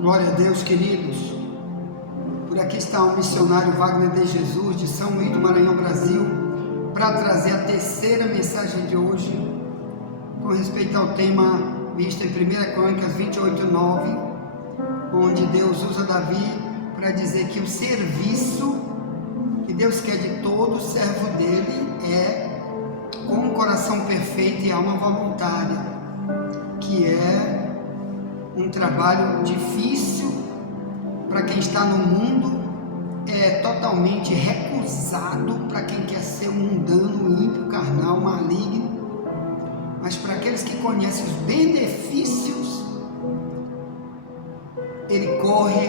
Glória a Deus, queridos. Por aqui está o missionário Wagner de Jesus, de São Luís do Maranhão, Brasil, para trazer a terceira mensagem de hoje, com respeito ao tema visto em 1 Crônicas 28:9, onde Deus usa Davi para dizer que o serviço que Deus quer de todo servo dele é com um coração perfeito e alma voluntária, que é um trabalho difícil para quem está no mundo, é totalmente recusado para quem quer ser um mundano, ímpio, carnal, maligno, mas para aqueles que conhecem os benefícios, ele corre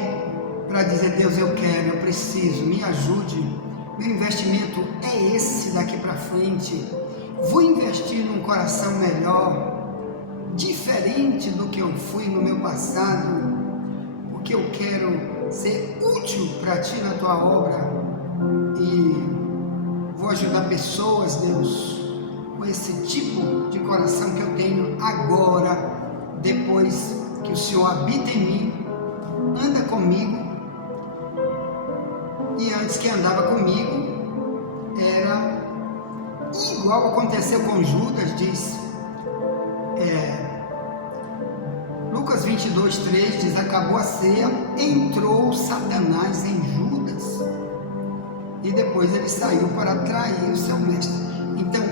para dizer: Deus, eu quero, eu preciso, me ajude, meu investimento é esse daqui para frente, vou investir num coração melhor, diferente do que eu fui no meu passado, porque eu quero ser útil para ti na tua obra e vou ajudar pessoas, Deus, com esse tipo de coração que eu tenho agora, depois que o Senhor habita em mim, anda comigo, e antes que andava comigo era igual aconteceu com Judas, diz Lucas 22:3 diz: acabou a ceia, entrou Satanás em Judas e depois ele saiu para trair o seu mestre. Então,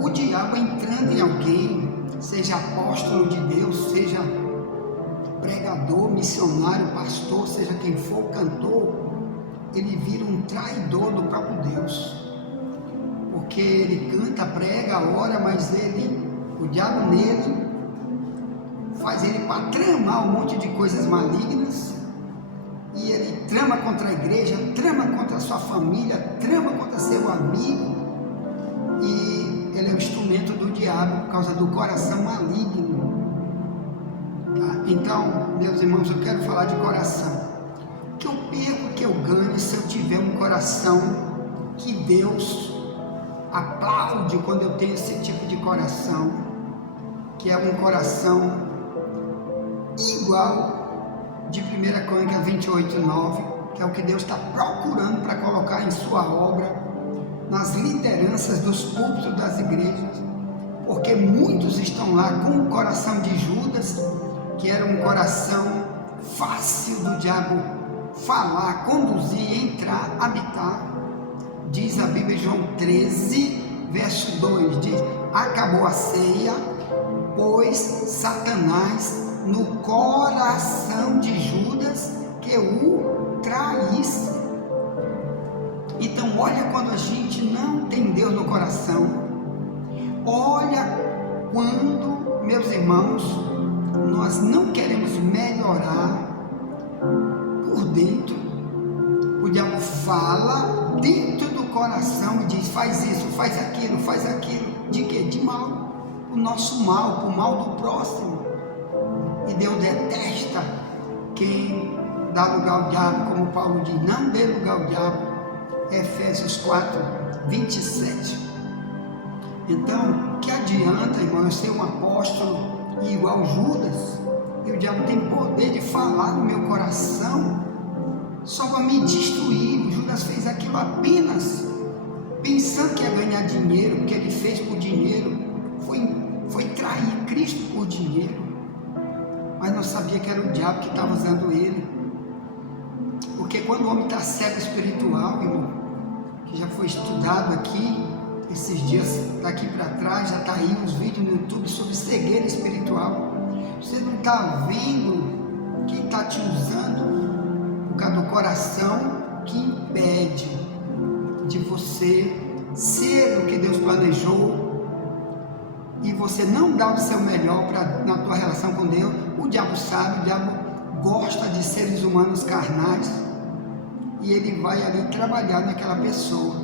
o diabo entrando em alguém, seja apóstolo de Deus, seja pregador, missionário, pastor, seja quem for, cantor, ele vira um traidor do próprio Deus, porque ele canta, prega, ora, mas o diabo nele faz ele para tramar um monte de coisas malignas, e ele trama contra a igreja, trama contra a sua família, trama contra seu amigo, e ele é um instrumento do diabo por causa do coração maligno. Tá? Então, meus irmãos, eu quero falar de coração. O que eu perco, o que eu ganho se eu tiver um coração que Deus aplaude quando eu tenho esse tipo de coração, que é um coração igual de 1 Crônicas 28:9, que é o que Deus está procurando para colocar em sua obra, nas lideranças dos púlpitos das igrejas, porque muitos estão lá com o coração de Judas, que era um coração fácil do diabo falar, conduzir, entrar, habitar. Diz a Bíblia em João 13, verso 2, diz: acabou a ceia, pois Satanás no coração de Judas que o traísse. Então olha quando a gente não tem Deus no coração, olha quando, meus irmãos, nós não queremos melhorar por dentro. O diabo fala dentro do coração e diz: faz isso, faz aquilo, de quê? De mal, o nosso mal, o mal do próximo. E Deus detesta quem dá lugar ao diabo, como Paulo diz: não dê lugar ao diabo, Efésios 4:27. Então, que adianta, irmão, eu ser um apóstolo e igual Judas, e o diabo tem poder de falar no meu coração só para me destruir. O Judas fez aquilo apenas pensando que ia ganhar dinheiro, porque ele fez por dinheiro, foi trair Cristo por dinheiro, mas não sabia que era o diabo que estava usando ele. Porque quando o homem está cego espiritual, irmão, que já foi estudado aqui esses dias, daqui para trás, já está aí uns vídeos no YouTube sobre cegueira espiritual. Você não está vendo quem está te usando por causa do coração, que impede de você ser o que Deus planejou, e você não dá o seu melhor na tua relação com Deus. O diabo sabe, o diabo gosta de seres humanos carnais, e ele vai ali trabalhar naquela pessoa.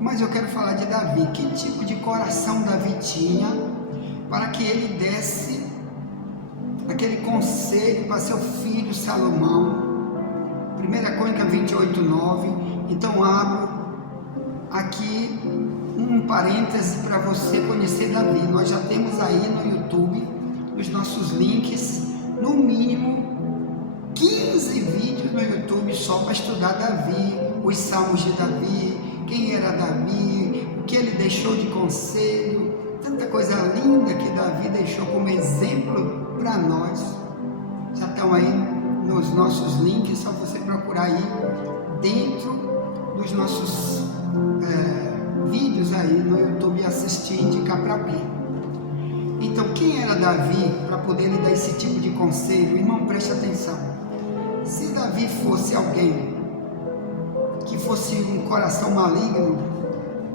Mas eu quero falar de Davi. Que tipo de coração Davi tinha para que ele desse aquele conselho para seu filho Salomão? 1 Crônicas 28:9. Então abro aqui um parêntese para você conhecer Davi. Nós já temos aí no YouTube os nossos links, no mínimo YouTube só para estudar Davi, os salmos de Davi, quem era Davi, o que ele deixou de conselho, tanta coisa linda que Davi deixou como exemplo para nós. Já estão aí nos nossos links, só você procurar aí dentro dos nossos vídeos aí no YouTube, assistir e indicar para alguém. Então, quem era Davi para poder lhe dar esse tipo de conselho? Irmão, preste atenção. Se Davi fosse alguém que fosse um coração maligno,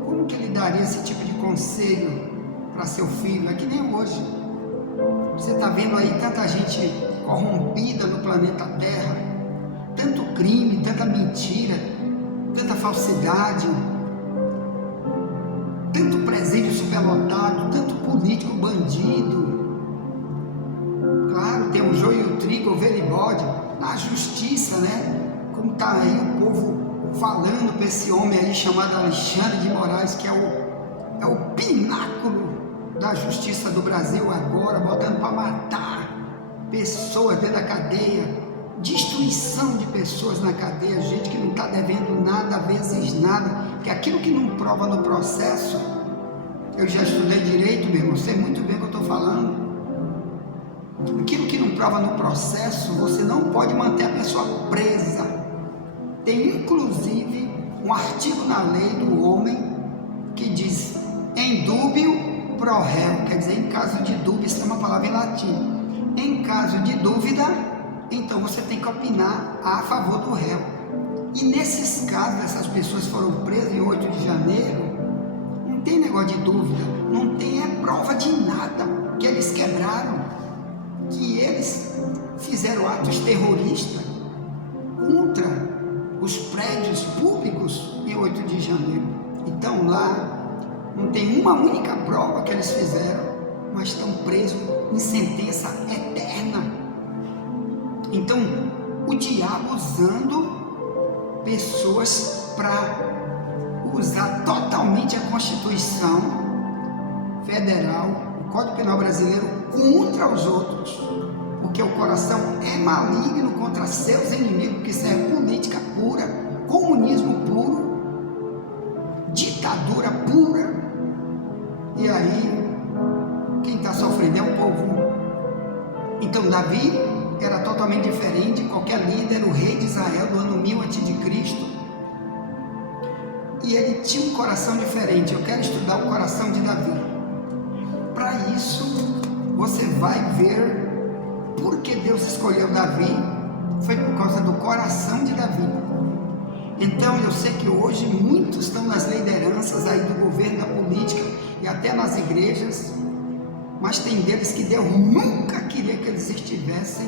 como que ele daria esse tipo de conselho para seu filho? É que nem hoje. Você está vendo aí tanta gente corrompida no planeta Terra, tanto crime, tanta mentira, tanta falsidade, tanto presídio superlotado, tanto político bandido. Claro, tem o joio e o trigo, ovelha e bode, na justiça, né? Como está aí o povo falando para esse homem aí chamado Alexandre de Moraes, que é o pináculo da justiça do Brasil agora, botando para matar pessoas dentro da cadeia, destruição de pessoas na cadeia, gente que não está devendo nada, vezes nada, que aquilo que não prova no processo, eu já estudei direito, meu irmão, sei muito bem o que eu estou falando, aquilo que não prova no processo, você não pode manter a pessoa presa. Tem inclusive um artigo na lei do homem que diz, em dúbio pro réu, quer dizer, em caso de dúvida, isso é uma palavra em latim, em caso de dúvida, então você tem que opinar a favor do réu. E nesses casos, essas pessoas foram presas em 8 de janeiro, não tem negócio de dúvida, não tem prova de nada, que eles quebraram, que eles fizeram atos terroristas contra os prédios públicos em 8 de janeiro. Então lá não tem uma única prova que eles fizeram, mas estão presos em sentença eterna. Então o diabo usando pessoas para usar totalmente a Constituição Federal, o Código Penal Brasileiro, contra os outros, porque o coração é maligno contra seus inimigos, porque isso é política pura, comunismo puro, ditadura pura. E aí quem está sofrendo é o povo. Então Davi era totalmente diferente de qualquer líder, o rei de Israel do ano 1000 a.C., e ele tinha um coração diferente. Eu quero estudar o coração de Davi. Para isso você vai ver por que Deus escolheu Davi. Foi por causa do coração de Davi. Então eu sei que hoje muitos estão nas lideranças aí do governo, da política e até nas igrejas, mas tem deles que Deus nunca queria que eles estivessem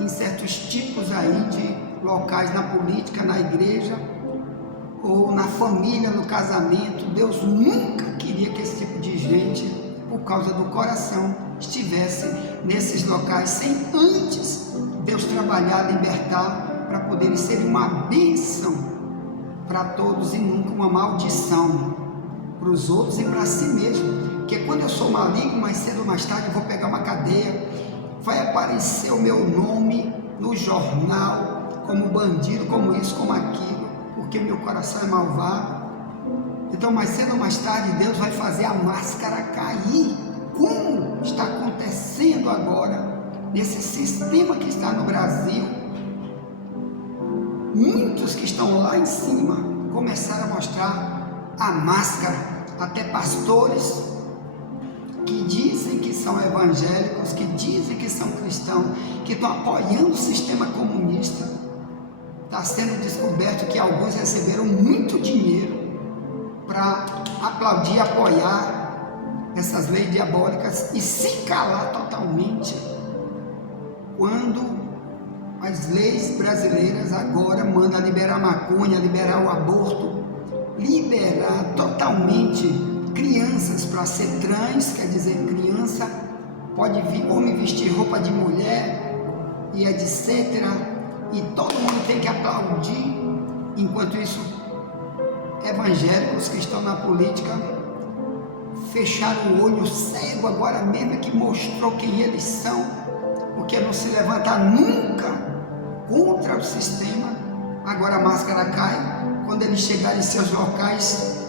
em certos tipos aí de locais na política, na igreja ou na família, no casamento. Deus nunca queria que esse tipo de gente, por causa do coração, estivesse nesses locais sem antes Deus trabalhar, libertar, para poderem ser uma bênção para todos e nunca uma maldição para os outros e para si mesmo. Porque quando eu sou maligno, mais cedo ou mais tarde eu vou pegar uma cadeia, vai aparecer o meu nome no jornal como bandido, como isso, como aquilo, porque meu coração é malvado. Então mais cedo ou mais tarde Deus vai fazer a máscara cair, como está acontecendo agora nesse sistema que está no Brasil. Muitos que estão lá em cima começaram a mostrar a máscara, até pastores que dizem que são evangélicos, que dizem que são cristãos, que estão apoiando o sistema comunista. Está sendo descoberto que alguns receberam muito dinheiro para aplaudir, apoiar essas leis diabólicas e se calar totalmente quando as leis brasileiras agora mandam liberar maconha, liberar o aborto, liberar totalmente crianças para ser trans, quer dizer, criança pode vir, homem vestir roupa de mulher e etc. E todo mundo tem que aplaudir. Enquanto isso, evangélicos que estão na política fecharam o olho cego agora mesmo, que mostrou quem eles são, porque não se levantar nunca contra o sistema, Agora a máscara cai quando eles chegarem em seus locais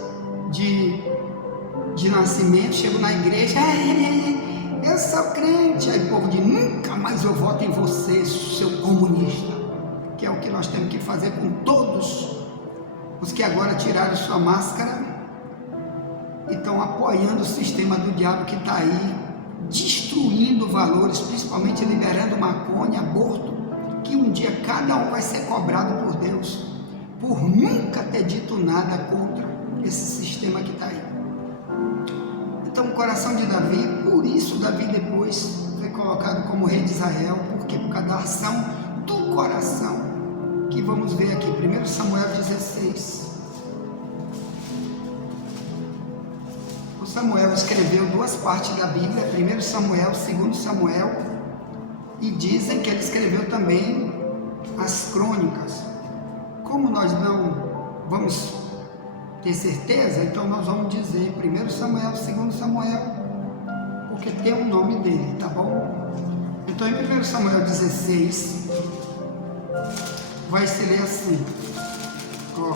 de nascimento, chegam na igreja, eu sou crente, aí o povo diz, nunca mais eu voto em você, seu comunista, que é o que nós temos que fazer com todos os que agora tiraram sua máscara e estão apoiando o sistema do diabo que está aí, destruindo valores, principalmente liberando maconha, aborto, que um dia cada um vai ser cobrado por Deus, por nunca ter dito nada contra esse sistema que está aí. Então o coração de Davi, por isso Davi depois foi colocado como rei de Israel, porque por causa da ação do coração, que vamos ver aqui, 1 Samuel 16. O Samuel escreveu duas partes da Bíblia, 1 Samuel, 2 Samuel, e dizem que ele escreveu também as crônicas. Como nós não vamos ter certeza, então nós vamos dizer 1 Samuel, 2 Samuel, porque tem o nome dele, tá bom? Então em 1 Samuel 16, vai se ler assim, ó,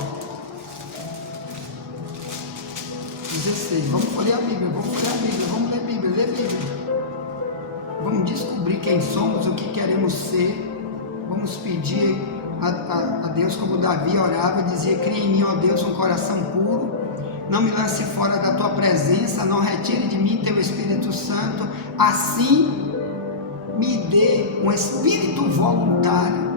16, vamos ler a Bíblia, vamos ler a Bíblia, ler a Bíblia. Vamos descobrir quem somos, o que queremos ser, vamos pedir a Deus como Davi orava e dizia, cria em mim, ó Deus, um coração puro, não me lance fora da tua presença, não retire de mim teu Espírito Santo, assim me dê um espírito voluntário,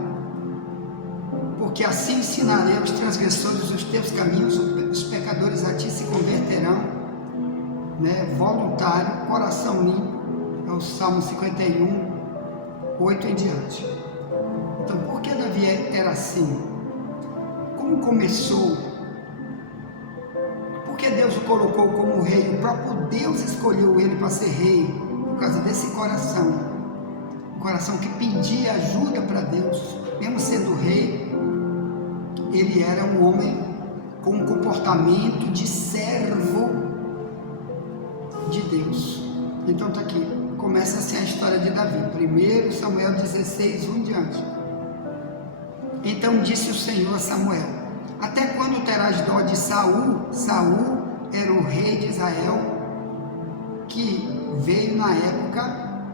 porque assim ensinarei aos transgressores os teus caminhos, os pecadores a ti se converterão, né? Voluntário, coração limpo, é o Salmo 51, 8 em diante. Então, por que Davi era assim? Como começou? Por que Deus o colocou como rei? O próprio Deus escolheu ele para ser rei, por causa desse coração. Um coração que pedia ajuda para Deus. Mesmo sendo rei, ele era um homem com um comportamento de servo de Deus. Então está aqui, começa assim a história de Davi, 1 Samuel 16, 1 em diante. Então disse o Senhor a Samuel, até quando terás dó de Saul? Saul era o rei de Israel, que veio na época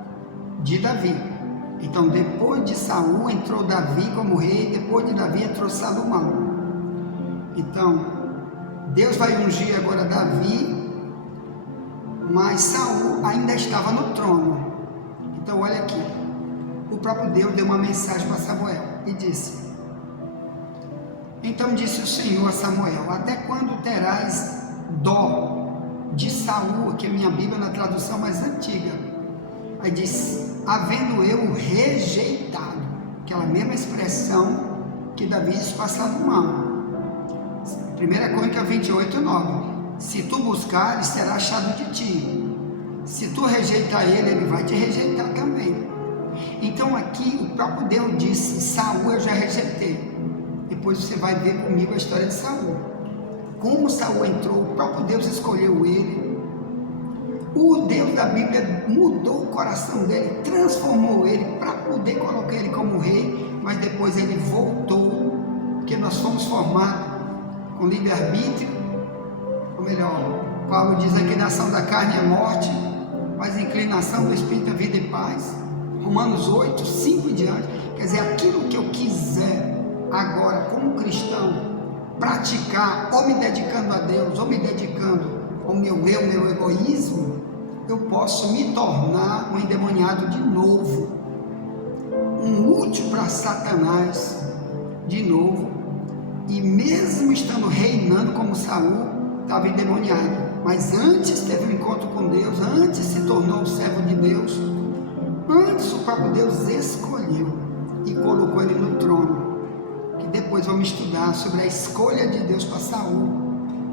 de Davi. Então depois de Saul entrou Davi como rei, depois de Davi entrou Salomão. Então Deus vai ungir agora Davi, mas Saul ainda estava no trono. Então olha aqui, o próprio Deus deu uma mensagem para Samuel e disse, então disse o Senhor a Samuel, até quando terás dó de Saul, que é minha Bíblia na tradução mais antiga, aí diz, havendo eu rejeitado, aquela mesma expressão que Davi disse para Salomão, 1 Crônica 28, 9, se tu buscares, será achado de ti, se tu rejeitar ele, ele vai te rejeitar também. Então aqui o próprio Deus disse, Saul eu já rejeitei. Depois você vai ver comigo a história de Saul. Como Saul entrou, o próprio Deus escolheu ele. O Deus da Bíblia mudou o coração dele, transformou ele para poder colocar ele como rei, mas depois ele voltou, porque nós fomos formados com livre-arbítrio, ou melhor, Paulo diz aqui, a ação da carne é morte, mas a inclinação do Espírito é vida e paz. Romanos 8, 5 em diante. Quer dizer, aquilo que eu quiser agora como cristão praticar, ou me dedicando a Deus, ou me dedicando ao meu eu, meu egoísmo, eu posso me tornar um endemoniado de novo, um útil para Satanás de novo, e mesmo estando reinando como Saul, estava endemoniado, mas antes teve um encontro com Deus, antes se tornou um servo de Deus, antes o próprio Deus escolheu e colocou ele no trono, que depois vamos estudar sobre a escolha de Deus para Saul,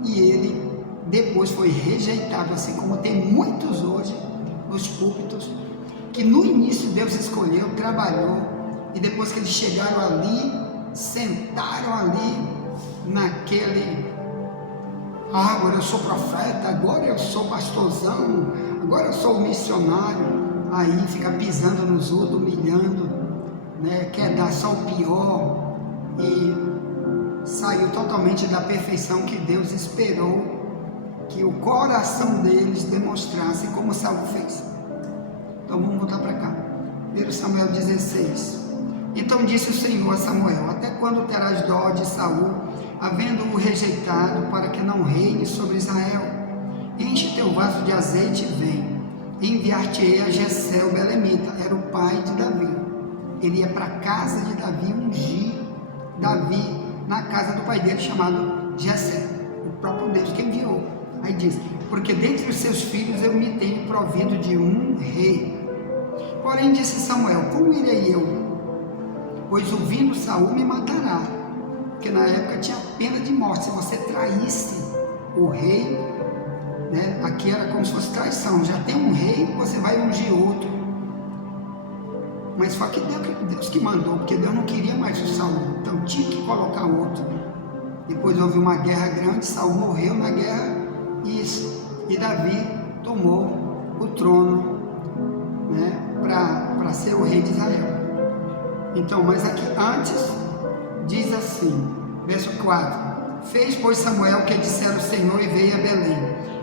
e ele depois foi rejeitado, assim como tem muitos hoje nos púlpitos, que no início Deus escolheu, trabalhou, e depois que eles chegaram ali, sentaram ali naquele, agora eu sou profeta, agora eu sou pastorzão, agora eu sou missionário, aí fica pisando nos outros, humilhando, né? Quer dar só o pior, e saiu totalmente da perfeição que Deus esperou que o coração deles demonstrasse, como Saul fez. Então vamos voltar para cá. 1 Samuel 16. Então disse o Senhor a Samuel: até quando terás dó de Saul, havendo-o rejeitado, para que não reine sobre Israel? Enche teu vaso de azeite e vem. Enviar-te-ei a Jessé o belemita, era o pai de Davi. Ele ia para a casa de Davi ungir Davi na casa do pai dele, chamado Jessé, o próprio Deus que enviou. Aí diz: porque dentre os seus filhos eu me tenho provido de um rei. Porém disse Samuel: como irei eu? Pois ouvindo Saul me matará. Porque na época tinha pena de morte se você traísse o rei, né? Aqui era como se fosse traição. Já tem um rei, você vai ungir outro. Mas foi que Deus que mandou, porque Deus não queria mais o Saul, então tinha que colocar outro. Depois houve uma guerra grande, Saul morreu na guerra e Davi tomou o trono, né, para ser o rei de Israel. Então, mas aqui antes diz assim, verso 4: fez, pois, Samuel o que dissera o Senhor e veio a Belém.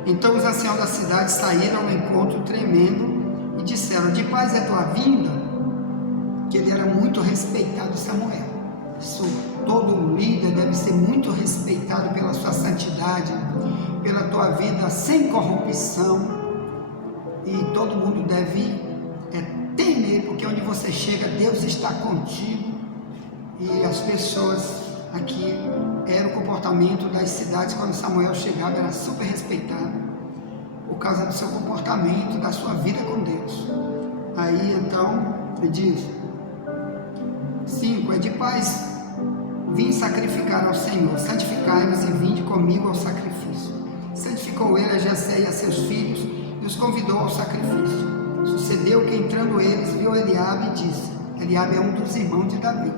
Então os anciãos da cidade saíram ao encontro tremendo e disseram: de paz é tua vinda? Que ele era muito respeitado, Samuel. Todo líder deve ser muito respeitado pela sua santidade, pela tua vida sem corrupção, e todo mundo deve temer, porque onde você chega, Deus está contigo. E as pessoas aqui, era o comportamento das cidades quando Samuel chegava, era super respeitado por causa do seu comportamento, da sua vida com Deus. Aí então ele diz 5: é de paz vim sacrificar ao Senhor, santificai-vos e vinde comigo ao sacrifício. Santificou ele a Jessé e a seus filhos e os convidou ao sacrifício. Sucedeu que entrando eles, viu Eliabe e disse: Eliabe é um dos irmãos de Davi,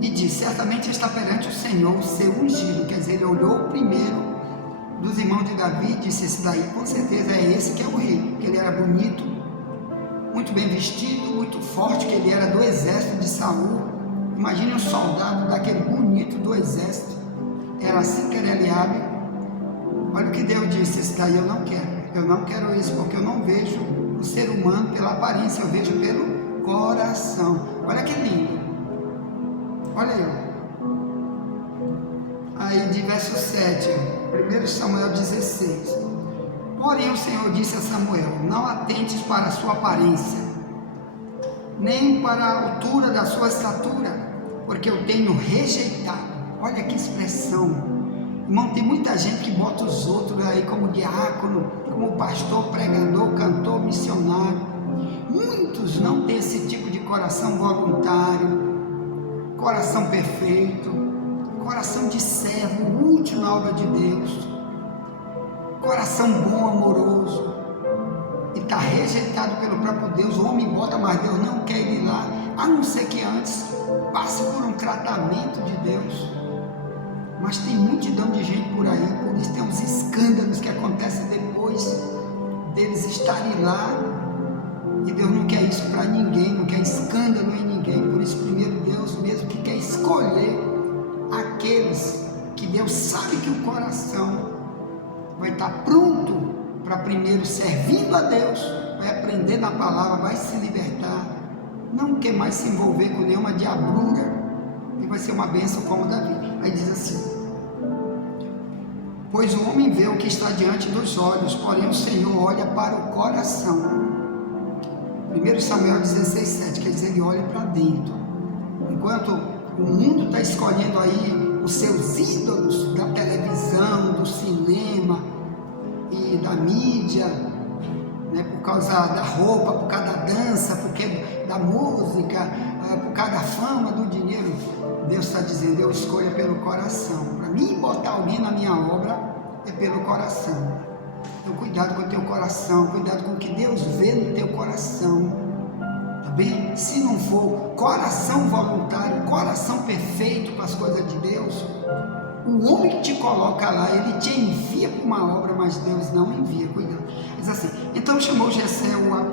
e disse: certamente está perante o Senhor o seu ungido. Quer dizer, ele olhou primeiro dos irmãos de Davi e disse: esse daí com certeza é esse que é o rei, porque ele era bonito, muito bem vestido, muito forte, que ele era do exército de Saul. Imagine um soldado daquele bonito do exército. Era assim que era Eliabe. Olha o que Deus disse: esse daí eu não quero isso, porque eu não vejo o ser humano pela aparência, eu vejo pelo coração. Olha que lindo. Olha aí. Aí de verso 7, 1 Samuel 16. Porém o Senhor disse a Samuel: não atentes para a sua aparência, nem para a altura da sua estatura, porque eu tenho rejeitado. Olha que expressão. Irmão, tem muita gente que bota os outros aí como diácono, como pastor, pregador, cantor, missionário. Muitos não têm esse tipo de coração voluntário, coração perfeito, coração de servo, útil na obra de Deus, coração bom, amoroso, e está rejeitado pelo próprio Deus. O homem bota, mas Deus não quer ir lá, a não ser que antes passe por um tratamento de Deus. Mas tem multidão de gente por aí, por isso tem uns escândalos que acontecem depois deles estarem lá, e Deus não quer isso para ninguém, não quer escândalo em ninguém. Por isso primeiro Deus mesmo que quer escolher aqueles que Deus sabe que o coração vai estar pronto para primeiro servindo a Deus, vai aprender na palavra, vai se libertar, não quer mais se envolver com nenhuma diabrura, e vai ser uma bênção como Davi. Aí diz assim: pois o homem vê o que está diante dos olhos, porém o Senhor olha para o coração. 1 Samuel 16:7, quer dizer, ele olha para dentro. Enquanto o mundo está escolhendo aí os seus ídolos da televisão, do cinema e da mídia, né, por causa da roupa, por causa da dança, porque da música, por causa da fama, do dinheiro, Deus está dizendo: eu escolho pelo coração. Para mim botar alguém na minha obra é pelo coração. Então cuidado com o teu coração, cuidado com o que Deus vê no teu coração, tá bem? Se não for coração voluntário, coração perfeito para as coisas de Deus, o homem que te coloca lá, ele te envia para uma obra, mas Deus não envia. Cuidado. Diz assim: então chamou Jessé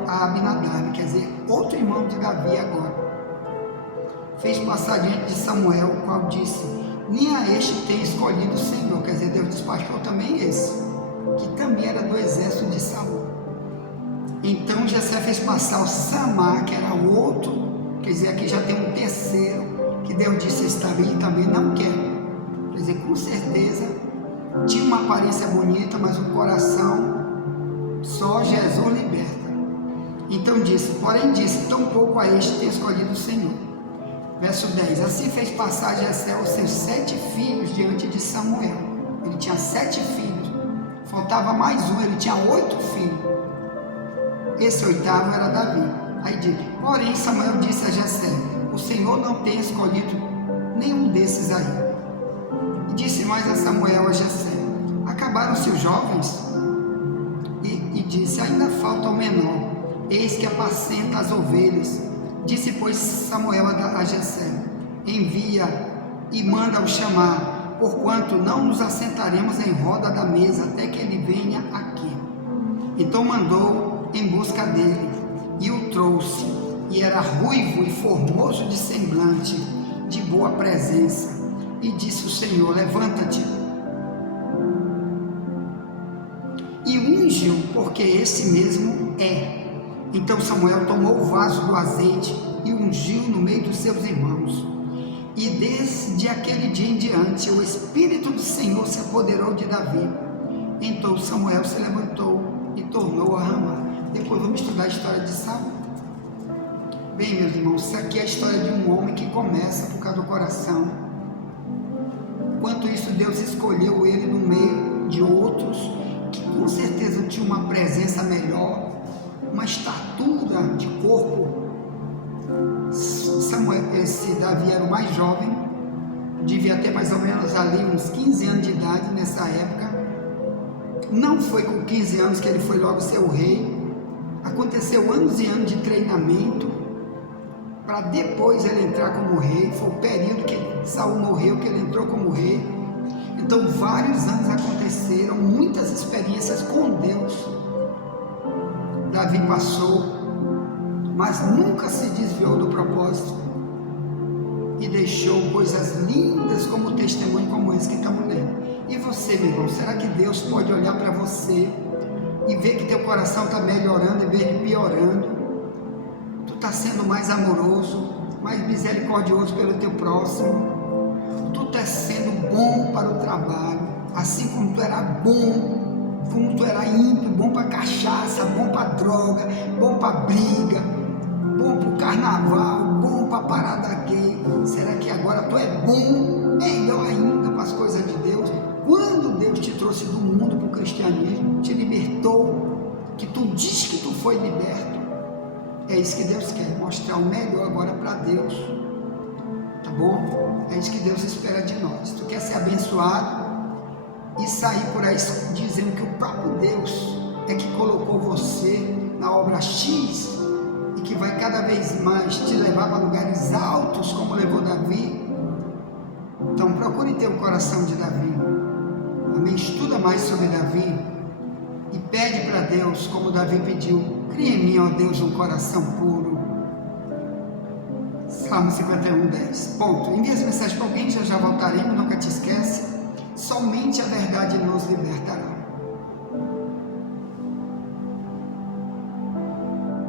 a Abinadab, quer dizer, outro irmão de Davi agora. Fez passar diante de Samuel, o qual disse: nem a este tem escolhido o Senhor. Quer dizer, Deus despachou também esse, que também era do exército de Saul. Então Jessé fez passar o Samar, que era o outro, quer dizer, aqui já tem um terceiro, que Deus disse: está aí também, não quero. Quer dizer, com certeza tinha uma aparência bonita, mas o coração só Jesus liberta. Então disse, porém disse, tampouco a este tem escolhido o Senhor. Verso 10, assim fez passar Jessé os seus 7 filhos diante de Samuel. Ele tinha 7 filhos, faltava mais um, ele tinha 8 filhos. Esse 8º era Davi. Aí diz, porém Samuel disse a Jessé: o Senhor não tem escolhido nenhum desses aí. E disse mais a Samuel a Jessé: acabaram-se os jovens? E disse: ainda falta o menor, eis que apacenta as ovelhas. Disse, pois, Samuel a Jessé: envia e manda-o chamar, porquanto não nos assentaremos em roda da mesa até que ele venha aqui. Então mandou em busca dele e o trouxe, e era ruivo e formoso de semblante, de boa presença. E disse o Senhor: levanta-te e unge-o, porque esse mesmo é. Então Samuel tomou o vaso do azeite e ungiu no meio dos seus irmãos. E desde aquele dia em diante o Espírito do Senhor se apoderou de Davi. Então Samuel se levantou e tornou a Ramá. Depois vamos estudar a história de Saul. Bem, meus irmãos, isso aqui é a história de um homem que começa por causa do coração. Enquanto isso, Deus escolheu ele no meio de outros que com certeza tinham uma presença melhor, uma estatura de corpo. Esse Davi era o mais jovem, devia ter mais ou menos ali uns 15 anos de idade nessa época. Não foi com 15 anos que ele foi logo ser o rei. Aconteceu anos e anos de treinamento para depois ele entrar como rei. Foi o período que Saul morreu que ele entrou como rei. Então vários anos aconteceram, muitas experiências com Deus Davi passou, mas nunca se desviou do propósito e deixou coisas lindas como testemunho como esse que estamos lendo. E você, meu irmão, será que Deus pode olhar para você e ver que teu coração está melhorando em vez de piorando? Tu está sendo mais amoroso, mais misericordioso pelo teu próximo. Tu está sendo bom para o trabalho, assim como tu era bom, como tu era ímpio, bom para cachaça, bom para droga, bom para briga, bom para o carnaval, bom para parada gay. Será que agora tu é bom, melhor ainda para as coisas de Deus? Quando Deus te trouxe do mundo para o cristianismo, te libertou, que tu diz que tu foi liberto, é isso que Deus quer, mostrar o melhor agora para Deus, tá bom? É isso que Deus espera de nós. Tu quer ser abençoado e sair por aí dizendo que o próprio Deus é que colocou você na obra X e que vai cada vez mais te levar para lugares altos, como levou Davi. Então procure ter o coração de Davi. Amém? Estuda mais sobre Davi e pede para Deus, como Davi pediu: cria em mim, ó Deus, um coração puro. Salmo 51:10. Ponto. Envie as mensagens para alguém, já voltaremos, nunca te esquece. Somente a verdade nos libertará.